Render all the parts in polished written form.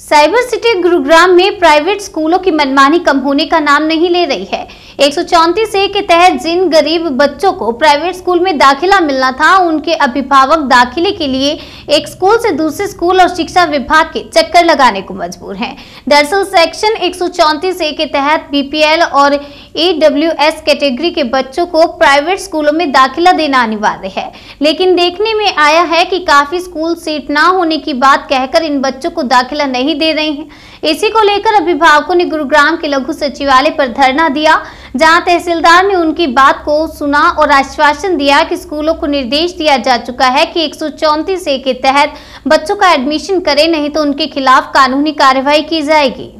Cyber city Gurugram में private स्कूलों की मनमानी कम होने का नाम नहीं ले रही है। 134A के तहत जिन गरीब बच्चों को प्राइवेट स्कूल में दाखिला मिलना था, उनके अभिभावक दाखिले के लिए एक स्कूल से दूसरे स्कूल और शिक्षा विभाग के चक्कर लगाने को मजबूर हैं। दरअसल सेक्शन 134A के तहत BPL और EWS कैटेगरी के बच्चों को प्राइवेट स्कूलों में दाखिला देना अनिवार्य है, लेकिन देखने में आया है कि काफी स्कूल सीट न होने की बात कहकर इन बच्चों को दाखिला नहीं दे रहे हैं। इसी को लेकर अभिभावकों ने गुरुग्राम के लघु सचिवालय पर धरना दिया, जहां तहसीलदार ने उनकी बात को सुना और आश्वासन दिया कि स्कूलों को निर्देश दिया जा चुका है कि 134A के तहत बच्चों का एडमिशन करें, नहीं तो उनके खिलाफ कानूनी कार्रवाई की जाएगी।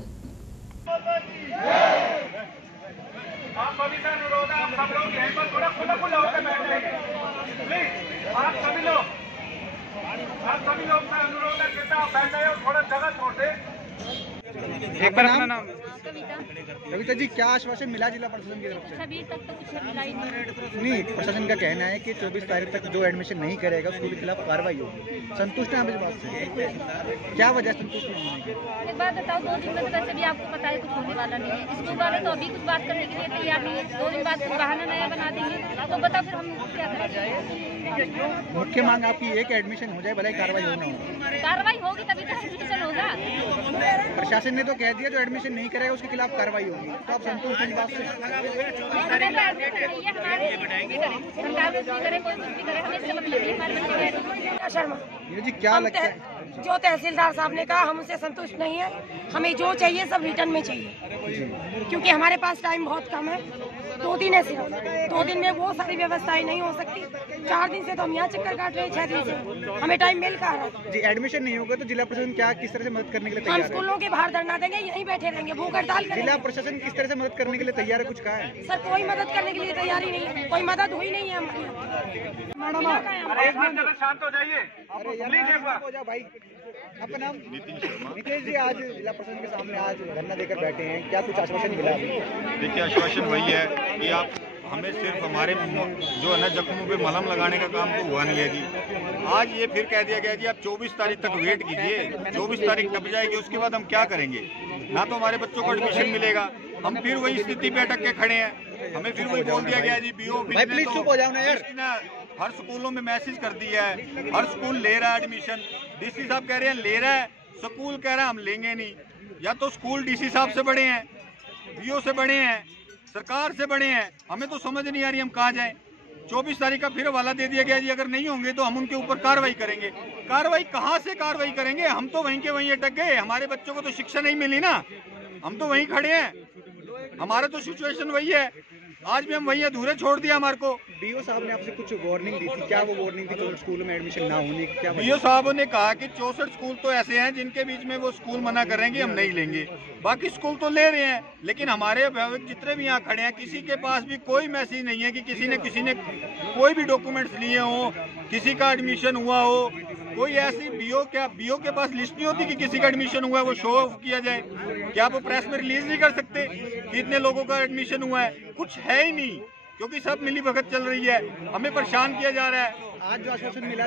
एक बार अपना नाम। कविता जी, क्या आश्वासन मिला जिला प्रशासन की तरफ से? अभी तक तो कुछ मिला ही नहीं, प्रशासन का कहना है कि 24 तारीख तक जो एडमिशन नहीं करेगा उसके खिलाफ कार्रवाई होगी। संतुष्ट हैं आप इस बात से? क्या वजह संतुष्ट नहीं होने? एक बात बताओ, 2 दिन में तो वैसे भी आपको पता है कुछ होने वाला नहीं है। स्कूल वाले तो अभी कुछ बात करने के लिए तैयार नहीं है। 2 दिन बाद कुछ बहाना नया बना देंगे तो बताओ फिर हम क्या करें? मुख्य मांग आपकी एक एडमिशन हो जाए, भले कार्रवाई हो ना हो। कार्रवाई होगी तभी तो एडमिशन होगा। प्रशासन ने तो कह दिया जो एडमिशन नहीं करेगा उसके खिलाफ कार्रवाई होगी, तो आप संतुष्ट हैं बात से? ये जी क्या लगता है? जो तहसीलदार साहब ने कहा हम उससे संतुष्ट नहीं है। हमें जो चाहिए सब रिटर्न में चाहिए, क्योंकि हमारे पास टाइम बहुत कम है। 2 दिन है सिर्फ, 2 दिन में वो सारी व्यवस्थाएं नहीं हो सकती। 4 दिन से तो हम यहाँ चक्कर काट रहे हैं, 6 दिन से हमें टाइम मिल कहाँ रहा है। जी, एडमिशन नहीं होगा तो जिला प्रशासन क्या किस तरह से मदद करने के लिए तैयार है? हम स्कूलों के बाहर धरना देंगे, यहीं बैठे रहेंगे, भूख हड़ताल करेंगे। जिला प्रशासन किस तरह से मदद करने के लिए तैयार है, कुछ कहा है? सर कोई मदद करने के लिए तैयार ही नहीं है, कोई मदद हुई नहीं है हमारी। शांत हो जाइए, हो जाओ भाई। आपका नाम? नितेश जी, आज जिला प्रशासन के सामने आज धरना देकर बैठे हैं, क्या कुछ आश्वासन मिला? देखिए, आश्वासन वही है कि आप हमें सिर्फ हमारे जो है ना जख्मों पे मलहम लगाने का काम तो हुआ नहीं है जी। आज ये फिर कह दिया गया जी आप 24 तारीख तक वेट कीजिए। 24 तारीख टप जाएगी, उसके बाद हम क्या करेंगे? ना तो हमारे बच्चों को एडमिशन मिलेगा, हम फिर वही स्थिति पे अटक के खड़े हैं। हमें फिर वही बोल दिया गया जी BO हर स्कूलों में मैसेज कर दिया है, हर स्कूल ले रहा है एडमिशन। DC साहब कह रहे हैं ले रहा है, स्कूल कह रहा है हम लेंगे नहीं। या तो स्कूल DC साहब से बड़े हैं, BO से बड़े हैं, सरकार से बड़े हैं। हमें तो समझ नहीं आ रही हम कहाँ जाएं। 24 तारीख का फिर हवाला दे दिया गया जी, अगर नहीं होंगे तो हम उनके ऊपर कार्रवाई करेंगे। कार्रवाई कहाँ से कार्रवाई करेंगे? हम तो वहीं के वहीं अटक गए, हमारे बच्चों को तो शिक्षा नहीं मिली ना, हम तो वहीं खड़े हैं। हमारा तो सिचुएशन वही है, आज भी हम वही अधूरे छोड़ दिया हमारे को। BO साहब ने आपसे कुछ वार्निंग दी थी, क्या वो वार्निंग थी? तो स्कूल में एडमिशन ना होने की क्या? BO साहब ने कहा कि 64 स्कूल तो ऐसे हैं जिनके बीच में वो स्कूल मना कर रहे हैं कि हम नहीं लेंगे, बाकी स्कूल तो ले रहे हैं। लेकिन हमारे अभिभावक जितने भी यहाँ खड़े हैं, किसी के पास भी कोई मैसेज नहीं है कि किसी ने कोई भी डॉक्यूमेंट्स लिए हो, किसी का एडमिशन हुआ हो। कोई ऐसी BO के पास लिस्ट नहीं होती कि किसी का एडमिशन हुआ है वो शो ऑफ किया जाए? क्या वो प्रेस में रिलीज नहीं कर सकते कि इतने लोगों का एडमिशन हुआ है? कुछ है ही नहीं, क्योंकि सब मिली भगत चल रही है, हमें परेशान किया जा रहा है। आज जो आश्वासन मिला,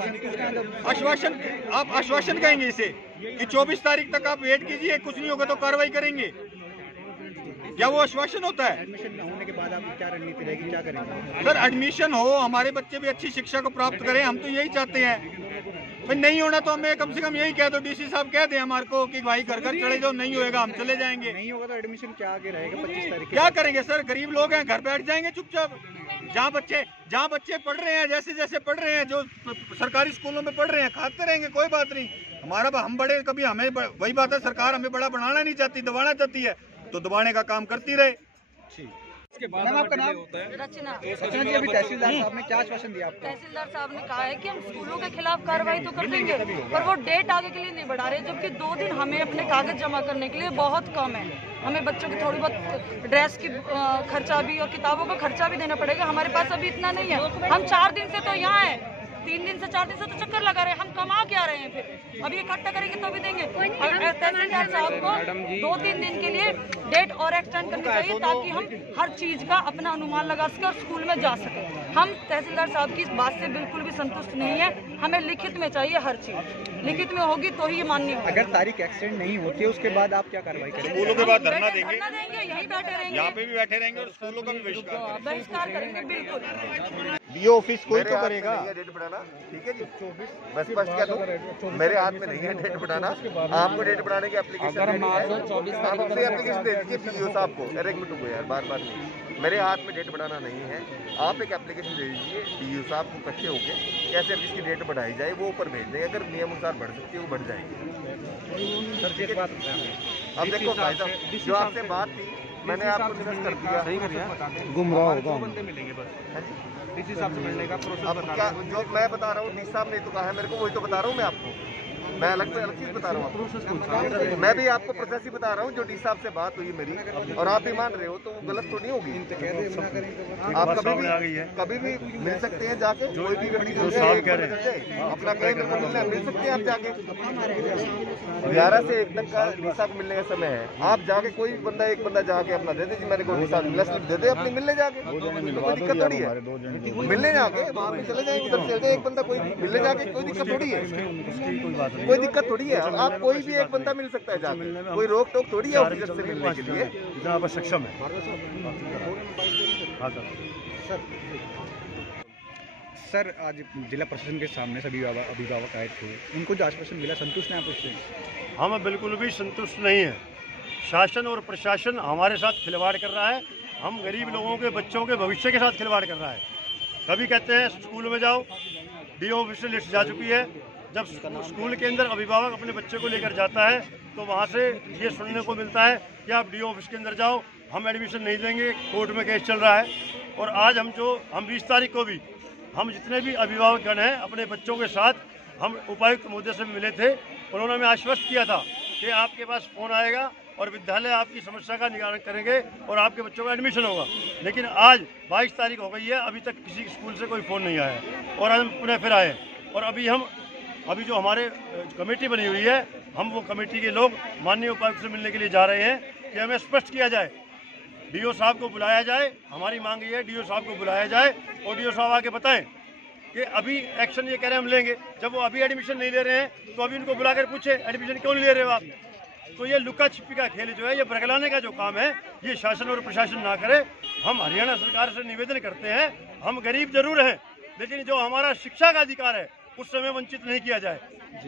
आश्वासन आप आश्वासन कहेंगे इसे कि 24 तारीख तक आप वेट कीजिए, कुछ नहीं होगा तो कार्रवाई करेंगे, क्या वो आश्वासन होता है? एडमिशन न होने के बाद आपकी क्या रणनीति रहेगी, क्या करेंगे? सर, एडमिशन हो, हमारे बच्चे भी अच्छी शिक्षा को प्राप्त करें, हम तो यही चाहते हैं। फिर नहीं होना तो हमें कम से कम यही कह दो, DC साहब कह दें हमारे को कि भाई घर घर चले जाओ, नहीं होएगा हम चले जाएंगे। नहीं होगा तो एडमिशन क्या आगे रहेगा 25 तारीख? क्या करेंगे सर? गरीब लोग हैं, घर बैठ जाएंगे चुपचाप। जहाँ बच्चे पढ़ रहे हैं, जैसे पढ़ रहे हैं, जो सरकारी स्कूलों में पढ़ रहे हैं, खाते रहेंगे, कोई बात नहीं। हम बड़े कभी हमें वही बात है, सरकार हमें बड़ा बनाना नहीं चाहती, दबाना चाहती है, तो दबाने का काम करती रहे। मैम, आपका नाम? रचना। रचना जी, अभी तहसीलदार साहब ने क्या आश्वासन दिया आपको? तहसीलदार साहब ने कहा है कि हम स्कूलों के खिलाफ कार्रवाई तो कर देंगे, पर वो डेट आगे के लिए नहीं बढ़ा रहे, जबकि 2 दिन हमें अपने कागज जमा करने के लिए बहुत कम है। हमें बच्चों की थोड़ी बहुत ड्रेस की खर्चा भी और किताबों का खर्चा भी देना पड़ेगा, हमारे पास अभी इतना नहीं है। हम 4 दिन से तो यहाँ है, 3 दिन से 4 दिन से तो चक्कर लगा रहे हैं, हम कमा क्या रहे हैं? फिर अभी इकट्ठा करेंगे तो भी देंगे। तहसीलदार साहब को 2-3 दिन के लिए डेट और एक्सटेंड करनी चाहिए, ताकि हम हर चीज का अपना अनुमान लगा सके और स्कूल में जा सके। हम तहसीलदार साहब की इस बात से बिल्कुल भी संतुष्ट नहीं है। हमें लिखित में चाहिए हर चीज, लिखित में होगी तो ही मान्य होगी। अगर तारीख एक्सटेंड नहीं होती है उसके बाद आप क्या कार्रवाई करेंगे? स्कूलों के बाद धरना देंगे, यहीं बैठे रहेंगे, यहाँ पे भी बैठे रहेंगे और स्कूलों का भी बहिष्कार करेंगे। बिल्कुल डीओ ऑफिस कोई तो करेगा। डेट बढ़ाना, ठीक है जी, मैं स्पष्ट कह दूं, मेरे हाथ में नहीं है डेट बढ़ाना। आपको डेट बढ़ाने की एप्लीकेशन एप्लीकेशन दे दीजिए पीओ साहब को। अरे एक मिनट को यार, बार बार नहीं, मेरे हाथ में डेट बढ़ाना नहीं है। आप एक एप्लीकेशन दे दीजिए पीओ साहब को इकट्ठे होके, कैसे इसकी डेट बढ़ाई जाए वो ऊपर भेज देंगे। अगर नियम अनुसार बढ़ सकती है वो बढ़ जाएगी। सर जी एक बात, अब देखो भाई साहब, जो आपसे बात थी मैंने आपको निरस्त कर दिया। गुमराह होगा डीसी साहब से मिलने का प्रोसेस। अब क्या जो मैं बता रहा हूँ, डीसी साहब ने तो कहा है मेरे को, वही तो बता रहा हूँ मैं आपको। मैं अलग चीज बता रहा हूँ। मैं भी आपको प्रोसेस ही बता रहा हूँ। जो डीसी साहब से बात हुई मेरी और आप भी मान रहे हो तो वो गलत तो नहीं होगी। आप कभी भी मिल सकते हैं जाके, कोई भी व्यक्ति अपना कहीं मेरे को मिलना मिल सकते हैं आप जाके। 11 से 1 तक का डीसी साहब मिलने का समय है। आप जाके कोई बंदा एक बंदा जाके अपना दे दीजिए, मेरे को डीसी साहब मिलना स्लिप दे दे अपनी, मिलने जाके कोई दिक्कत थोड़ी है। मिलने जाके वहाँ पे चले जाएंगे, उधर चले जाए एक बंदा, कोई मिलने जाके कोई दिक्कत थोड़ी है। कोई दिक्कत थोड़ी है। आप कोई भी एक बंदा मिल सकता है जाके, कोई रोक टोक थोड़ी है ऑफिसर से मिलने के लिए। जितना आप सक्षम है। सर आज जिला प्रशासन के सामने सभी अभिभावक आए थे, उनको जो आश्वासन मिला, संतुष्ट हैं आप उससे? हम बिल्कुल भी संतुष्ट नहीं है। शासन और प्रशासन हमारे साथ खिलवाड़ कर रहा है। हम गरीब लोगों के बच्चों के भविष्य के साथ खिलवाड़ कर रहा है। कभी कहते हैं स्कूल में जाओ, डीओ ऑफिस से लिस्ट जा चुकी है। जब स्कूल के अंदर अभिभावक अपने बच्चे को लेकर जाता है तो वहाँ से ये सुनने को मिलता है कि आप डीओ ऑफिस के अंदर जाओ, हम एडमिशन नहीं देंगे, कोर्ट में केस चल रहा है। और आज हम 20 तारीख को भी हम जितने भी अभिभावकगण हैं अपने बच्चों के साथ हम उपायुक्त महोदय से मिले थे। उन्होंने हमें आश्वस्त किया था कि आपके पास फ़ोन आएगा और विद्यालय आपकी समस्या का निवारण करेंगे और आपके बच्चों का एडमिशन होगा। लेकिन आज 22 तारीख हो गई है, अभी तक किसी स्कूल से कोई फ़ोन नहीं आया और हम पुनः फिर आए। और अभी जो हमारे कमेटी बनी हुई है, हम वो कमेटी के लोग माननीय उपायुक्त से मिलने के लिए जा रहे हैं कि हमें स्पष्ट किया जाए, डीओ साहब को बुलाया जाए। हमारी मांग ये है डीओ साहब को बुलाया जाए और डीओ साहब आके बताएं कि अभी एक्शन ये कह रहे हैं हम लेंगे, जब वो अभी एडमिशन नहीं ले रहे हैं तो अभी उनको बुलाकर पूछे एडमिशन क्यों नहीं ले रहे हो आप। तो ये लुका छिपी का खेल जो है, ये बरगलाने का जो काम है, ये शासन और प्रशासन ना करे। हम हरियाणा सरकार से निवेदन करते हैं, हम गरीब जरूर हैं लेकिन जो हमारा शिक्षा का अधिकार है उससे हमें वंचित नहीं किया जाए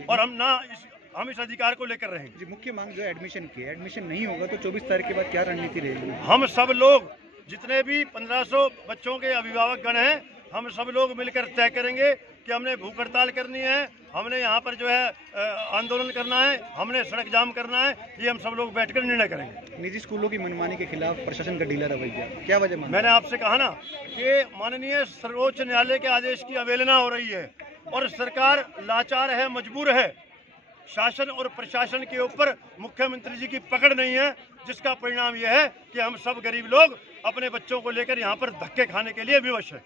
और हम इस अधिकार को लेकर रहेंगे। जी मुख्य मांग जो है एडमिशन की है, एडमिशन नहीं होगा तो 24 तारीख के बाद क्या रणनीति रहेगी? हम सब लोग जितने भी 1500 बच्चों के अभिभावकगण हैं, हम सब लोग मिलकर तय करेंगे कि हमने भूख हड़ताल करनी है, हमने यहाँ पर जो है आंदोलन करना है, हमने सड़क जाम करना है। ये हम सब लोग बैठकर निर्णय करेंगे। निजी स्कूलों की मनमानी के खिलाफ प्रशासन का ढीला रवैया, क्या वजह? मैंने आपसे कहा ना कि माननीय सर्वोच्च न्यायालय के आदेश की अवहेलना हो रही है और सरकार लाचार है, मजबूर है। शासन और प्रशासन के ऊपर मुख्यमंत्री जी की पकड़ नहीं है, जिसका परिणाम यह है कि हम सब गरीब लोग अपने बच्चों को लेकर यहाँ पर धक्के खाने के लिए विवश हैं।